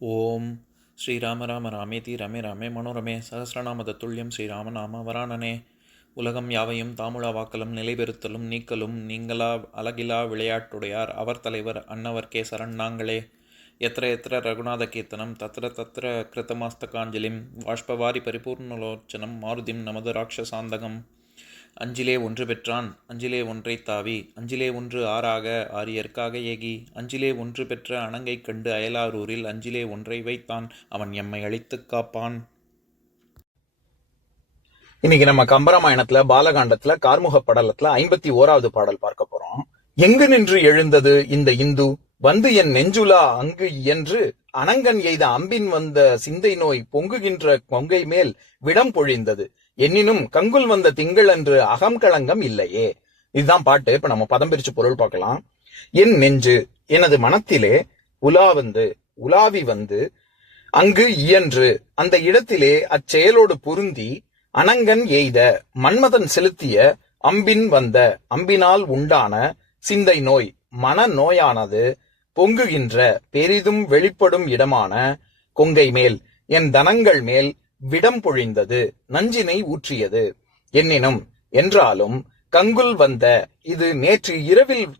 ஓம் ஸ்ரீராம ராம ராமேதி ரமே ராமே மனோரமே சகசிரநாம தத்துல்யம் ஸ்ரீராமநாம வராணனே. உலகம் யாவையும் தாமுழா வாக்கலும் நிலைபெறுத்தலும் நீக்கலும் நீங்களா அழகிலா விளையாட்டுடையார் அவர் தலைவர் அன்னவர் சரண் நாங்களே. எத்திர எத்திர ரகுநாத கீர்த்தனம் தத்திர தத்திர கிருத்தமாஸ்தகாஞ்சலிம் வாஷ்பவாரி பரிபூர்ணலோச்சனம் மாருதிம் நமது ராட்சசாந்தகம். அஞ்சிலே ஒன்று பெற்றான் அஞ்சிலே ஒன்றை தாவி அஞ்சிலே ஒன்று ஆறாக ஆரியர்க்காக ஏகி அஞ்சிலே ஒன்று பெற்ற அணங்கை கண்டு அயலாரூரில் அஞ்சிலே ஒன்றை வைத்தான் அவன் எம்மை அழித்துக் காப்பான். இன்னைக்கு நம்ம கம்பராமாயணத்துல பாலகாண்டத்துல கார்முக படலத்துல 51வது பாடல் பார்க்க போறோம். எங்கு நின்று எழுந்தது இந்த இந்து வந்து என் நெஞ்சுலா அங்கு என்று அனங்கன் எய்த அம்பின் வந்த சிந்தை நோய் பொங்குகின்ற கொங்கை மேல் விடம் பொழிந்தது எனினும் கங்குல் வந்த திங்கள் அன்று அகம் களங்கம் இல்லையே. இதுதான் பாட்டு. இப்ப நம்ம பதம் பிரிச்சு பொருள் பார்க்கலாம். என் நெஞ்சு எனது மனத்திலே உலாவி வந்து அங்கு இயன்று அந்த இடத்திலே அச்செயலோடு பொருந்தி அனங்கன் எய்த மன்மதன் செலுத்திய அம்பின் வந்த அம்பினால் உண்டான சிந்தை நோய் மன நோயானது பொங்குகின்ற பெரிதும் வெளிப்படும் இடமான கொங்கை மேல் என் தனங்கள் மேல் விடம் பொழிந்தது நஞ்சினை ஊற்றியது எனினும் என்றாலும் கங்குல் வந்த இது நேற்று இரவில்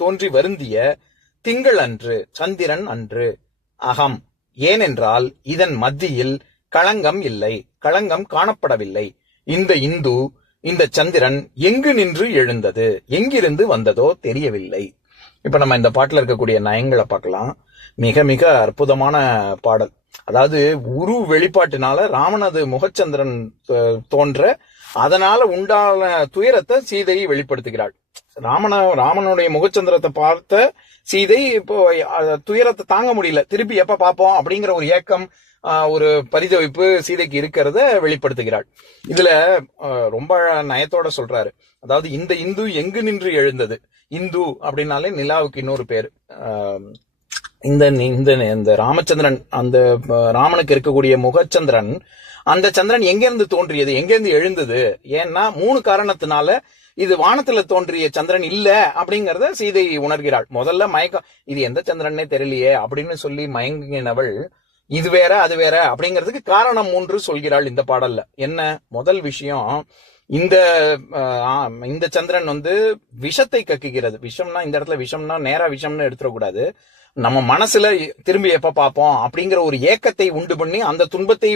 தோன்றி வருந்திய திங்கள் அன்று சந்திரன் அன்று அகம் ஏனென்றால் இதன் மத்தியில் களங்கம் இல்லை, களங்கம் காணப்படவில்லை. இந்த இந்து இந்த சந்திரன் எங்கு நின்று எழுந்தது, எங்கிருந்து வந்ததோ தெரியவில்லை. இப்ப நம்ம இந்த பாட்டுல இருக்கக்கூடிய நயங்களை பார்க்கலாம். மிக மிக அற்புதமான பாடல். அதாவது உரு வெளிப்பாட்டினால ராமனது முகச்சந்திரன் தோன்ற அதனால உண்டான துயரத்தை சீதை வெளிப்படுத்துகிறாள். ராமனுடைய முகச்சந்திரத்தை பார்த்த சீதை இப்போ துயரத்தை தாங்க முடியல, திருப்பி எப்ப பார்ப்போம் அப்படிங்கிற ஒரு ஏக்கம், ஒரு பரிதவிப்பு சீதைக்கு இருக்கிறத வெளிப்படுத்துகிறாள். இதுல ரொம்ப நயத்தோட சொல்றாரு. அதாவது இந்த இந்து எங்கு நின்று எழுந்தது. இந்து அப்படின்னாலே நிலாவுக்கு இன்னொரு பேரு. இந்த ராமச்சந்திரன், அந்த ராமனுக்கு இருக்கக்கூடிய முகச்சந்திரன், அந்த சந்திரன் எங்கிருந்து தோன்றியது, எங்கிருந்து எழுந்தது? ஏன்னா 3 காரணத்தினால இது வானத்துல தோன்றிய சந்திரன் இல்ல அப்படிங்கறத சீதை உணர்கிறாள். முதல்ல மயக்கம், இது எந்த சந்திரனே தெரியலையே அப்படின்னு சொல்லி மயங்கினவள் இது வேற அது வேற அப்படிங்கிறதுக்கு காரணம் 3 சொல்கிறாள் இந்த பாடல்ல. என்ன முதல் விஷயம், இந்த சந்திரன் வந்து விஷத்தை கக்குகிறது. விஷம்னா இந்த இடத்துல விஷம்னா நேரா விஷம்னு எடுத்துடக்கூடாது. நம்ம மனசுல திரும்பி எப்ப பார்ப்போம் அப்படிங்கிற ஒரு ஏக்கத்தை உண்டு பண்ணி அந்த துன்பத்தை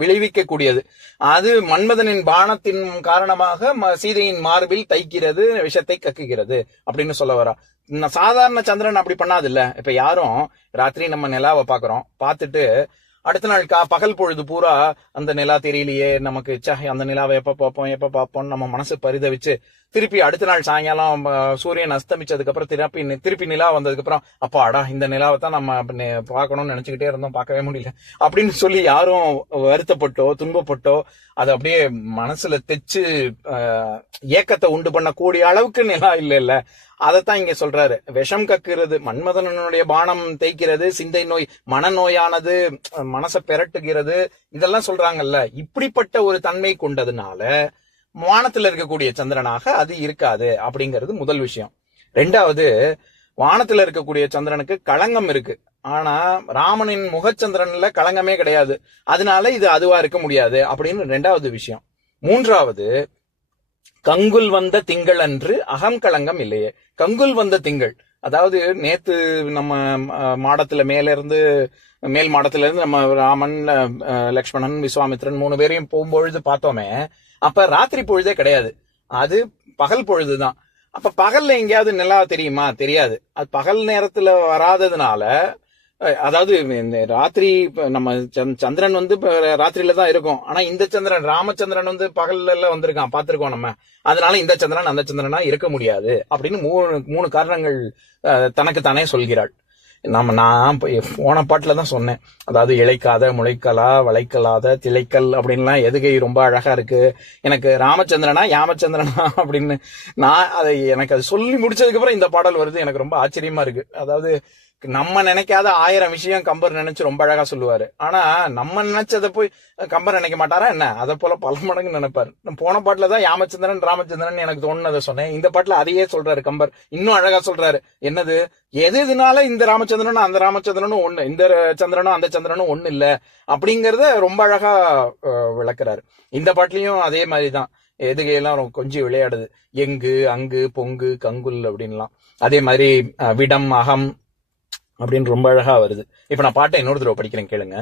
விளைவிக்க கூடியது. அது மன்மதனின் பானத்தின் காரணமாக சீதையின் மார்பில் தைக்கிறது, விஷத்தை கக்குகிறது அப்படின்னு சொல்ல வரா. சாதாரண சந்திரன் அப்படி பண்ணாது இல்ல. இப்ப யாரும் ராத்திரி நம்ம நிலாவை பாக்குறோம், பார்த்துட்டு அடுத்த நாள் பகல் பொழுது பூரா அந்த நிலா தெரியலையே நமக்கு, அந்த நிலாவை எப்ப பார்ப்போம் நம்ம மனசு பரிதவிச்சு திருப்பி அடுத்த நாள் சாயங்காலம் சூரியன் அஸ்தமிச்சதுக்கு அப்புறம் திருப்பி நிலா வந்ததுக்கு அப்புறம் அப்பாடா இந்த நிலாவை தான் நம்ம பார்க்கணும்னு நினைச்சுக்கிட்டே இருந்தோம், பார்க்கவே முடியல அப்படின்னு சொல்லி யாரும் வருத்தப்பட்டோ துன்பப்பட்டோ அது அப்படியே மனசுல தைச்சு ஏக்கத்தை உண்டு பண்ணக்கூடிய அளவுக்கு நிலா இல்ல. அதைத்தான் இங்க சொல்றாரு. விஷம் கக்குறது, மன்மதனுடைய பானம் தேய்க்கிறது, சிந்தை நோய் மனநோயானது மனசை பெரட்டுகிறது, இதெல்லாம் சொல்றாங்கல்ல. இப்படிப்பட்ட ஒரு தன்மை கொண்டதுனால வானத்துல இருக்கக்கூடிய சந்திரனாக அது இருக்காது அப்படிங்கிறது முதல் விஷயம். 2வது, வானத்துல இருக்கக்கூடிய சந்திரனுக்கு களங்கம் இருக்கு, ஆனா ராமனின் முகச்சந்திரன்ல களங்கமே கிடையாது, அதனால இது அதுவா இருக்க முடியாது அப்படின்னு 2வது விஷயம். 3வது, கங்குல் வந்த திங்கள் அன்று அகம் களங்கம் இல்லையே. கங்குல் வந்த திங்கள், அதாவது நேத்து நம்ம மேல் மாடத்துல இருந்து நம்ம ராமன், லக்ஷ்மணன், விஸ்வாமித்ரன் 3 பேரையும் போகும்பொழுது பார்த்தோமே, அப்ப ராத்திரி பொழுதே கிடையாது, அது பகல் பொழுதுதான். அப்ப பகல்ல எங்கேயாவது நிலா தெரியுமா? தெரியாது. அது பகல் நேரத்துல வராததுனால, அதாவது இந்த ராத்திரி நம்ம சந்திரன் வந்து ராத்திரியில தான் இருக்கும், ஆனா இந்த சந்திரன் ராமச்சந்திரன் வந்து பகல்ல வந்திருக்கான், பாத்திருக்கோம் நம்ம. அதனால இந்த சந்திரன் அந்த சந்திரனா இருக்க முடியாது அப்படின்னு 3 காரணங்கள் தனக்கு தானே சொல்கிறாள். நான் போன பாட்டுல தான் சொன்னேன். அதாவது இழைக்காத முளைக்கலா வளைக்கலாத திளைக்கல் அப்படின்லாம் எதுகை ரொம்ப அழகா இருக்கு. எனக்கு ராமச்சந்திரனா யாமச்சந்திரனா அப்படின்னு எனக்கு அது சொல்லி முடிச்சதுக்கு அப்புறம் இந்த பாடல் வருது. எனக்கு ரொம்ப ஆச்சரியமா இருக்கு. அதாவது நம்ம நினைக்காத 1000 விஷயம் கம்பர் நினைச்சு ரொம்ப அழகா சொல்லுவாரு. ஆனா நம்ம நினைச்சதை போய் கம்பர் நினைக்க மாட்டாரா என்ன? அதை போல பல மடங்கு நினைப்பாரு. போன பாட்டுல தான் யாமச்சந்திரன் ராமச்சந்திரன் எனக்கு தோணுனதை சொன்னேன். இந்த பாட்டுல அதையே சொல்றாரு கம்பர், இன்னும் அழகா சொல்றாரு. என்னது, எதுனால இந்த ராமச்சந்திரனும் அந்த ராமச்சந்திரனும் ஒண்ணு, இந்த சந்திரனும் அந்த சந்திரனும் ஒண்ணு இல்ல அப்படிங்கறத ரொம்ப அழகா விளக்குறாரு. இந்த பாட்டுலயும் அதே மாதிரிதான் எதுகையெல்லாம் கொஞ்சம் விளையாடுது, எங்கு அங்கு பொங்கு கங்குல் அப்படின்லாம். அதே மாதிரி விடம் அகம் அப்படின்னு ரொம்ப அழகா வருது. இப்ப நான் பாட்டை இன்னொரு தடவை படிக்கிறேன் கேளுங்க.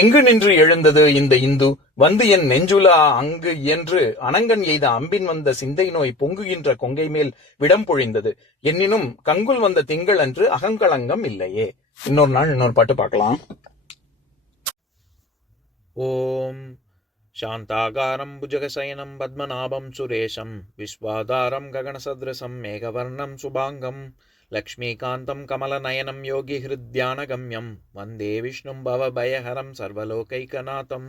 எங்கு நின்று எழுந்தது இந்த இந்து, வந்து என் நெஞ்சுலா அங்கு என்று அனங்கன் எய்த அம்பின் வந்த சிந்தை நோய் பொங்குகின்ற கொங்கை மேல் விடம் பொழிந்தது, என்னினும் கங்குல் வந்த திங்கள் அன்று அகங்கலங்கம் இல்லையே. இன்னொரு நாள் இன்னொரு பாட்டு பார்க்கலாம். ஓம் சாந்தாகாரம் புஜகசயனம் பத்மநாபம் சுரேஷம் விஸ்வாதாரம் ககனசத்ரசம் மேகவர்ணம் சுபாங்கம் லக்ஷ்மீகாந்தம் கமலநயனம் யோகி ஹிருத்யானகம்யம் வந்தே விஷ்ணும் பவபயஹரம் சர்வலோகைகநாதம்.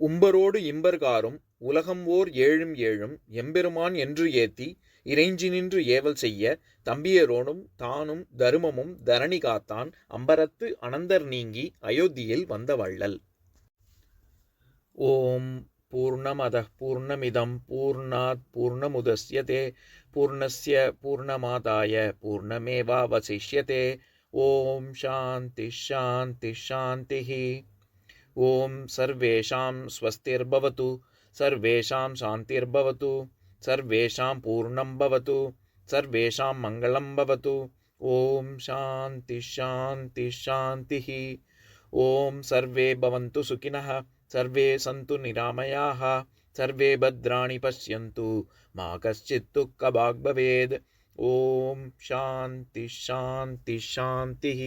உம்பரோடு இம்பர்காரும் உலகம் ஓர் ஏழும் ஏழும் எம்பெருமான் என்று ஏத்தி இறைஞ்சி நின்று ஏவல் செய்ய தம்பியரோனும் தானும் தருமமும் தரணி காத்தான் அம்பரத்து அனந்தர் நீங்கி அயோத்தியில் வந்த வள்ளல். ஓம் பூர்ணமதః பூர்ணமிதம் பூர்ணாத் பூர்ணமுதஸ்யதே பூர்ணஸ்ய பூர்ணமாதாய பூர்ணமேவாவசிஷ்யதே. ஓம் சாந்தி சாந்தி சாந்திः. ஓம் சர்வேஷாம் ஸ்வஸ்திர்பவது சர்வேஷாம் சாந்திர்பவது சர்வேஷாம் பூர்ணம் பவது சர்வேஷாம் மங்களம் பவது. ஓம் சாந்தி சாந்தி சாந்திः. ஓம் சர்வே பவந்து சுகினः சர்வே சந்து நிராமயாः சர்வே பத்ராணி பஷ்யந்து மா கஷ்சித் துக்கபாக் பவேத். ஓம் சாந்தி சாந்தி சாந்திः.